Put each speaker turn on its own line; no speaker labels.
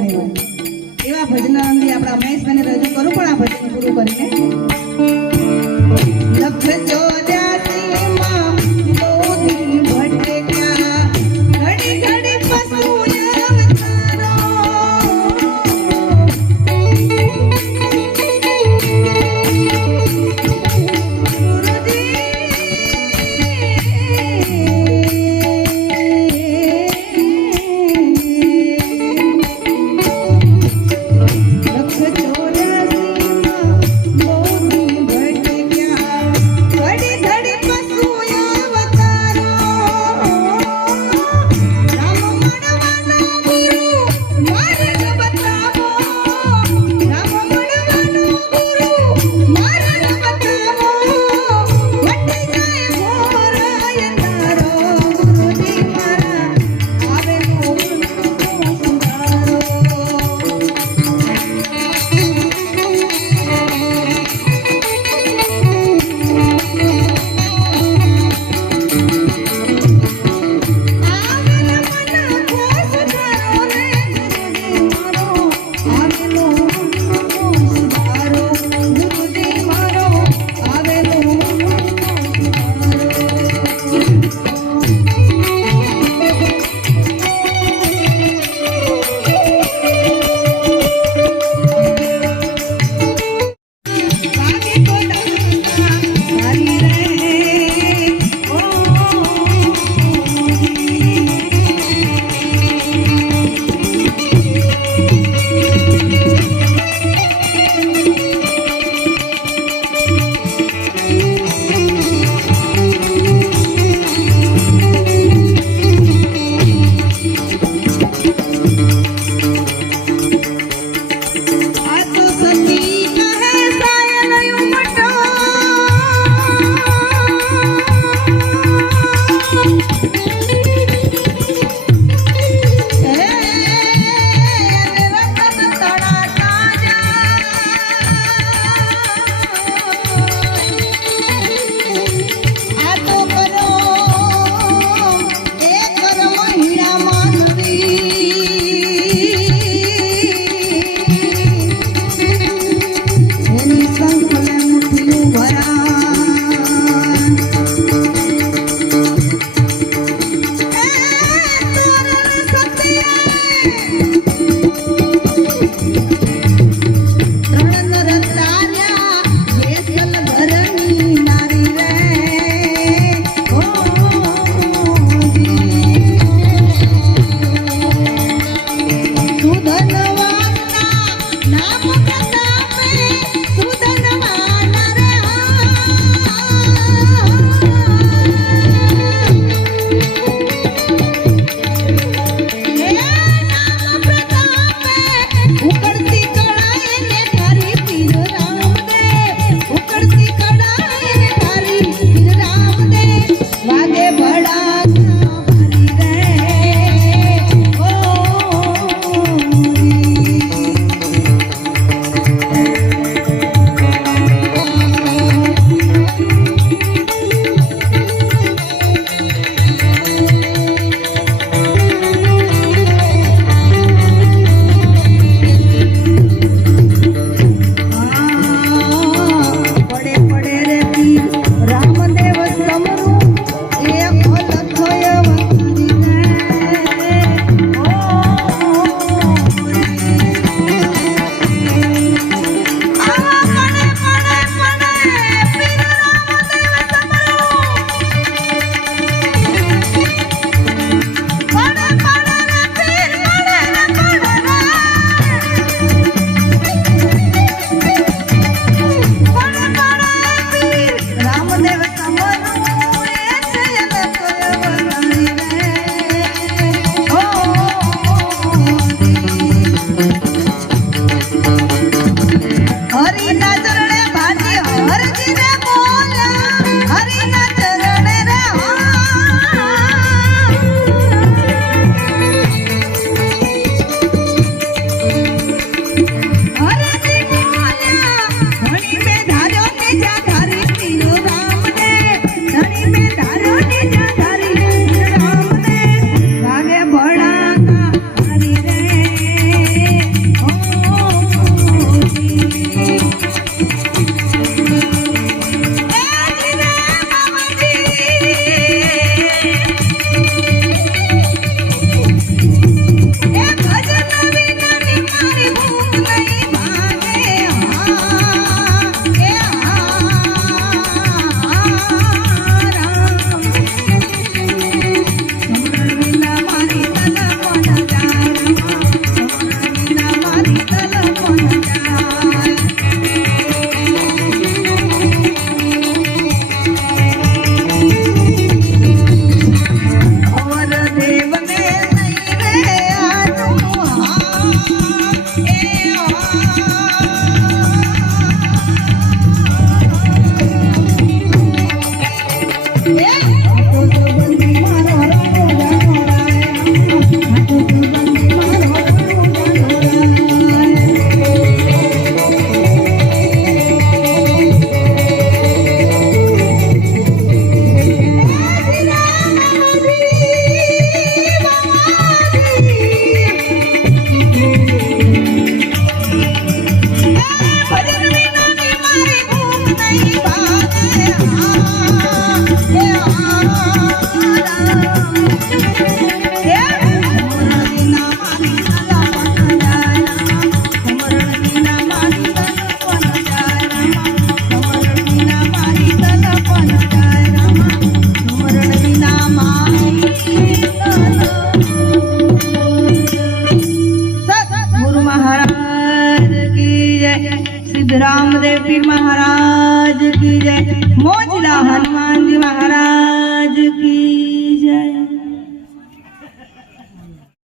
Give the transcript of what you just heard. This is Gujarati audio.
એવા ભજન અંગે આપણા મહેશભાઈને રજૂ કરું પણ આ ભજન પૂરું કરીને.
લખ ચોર્યા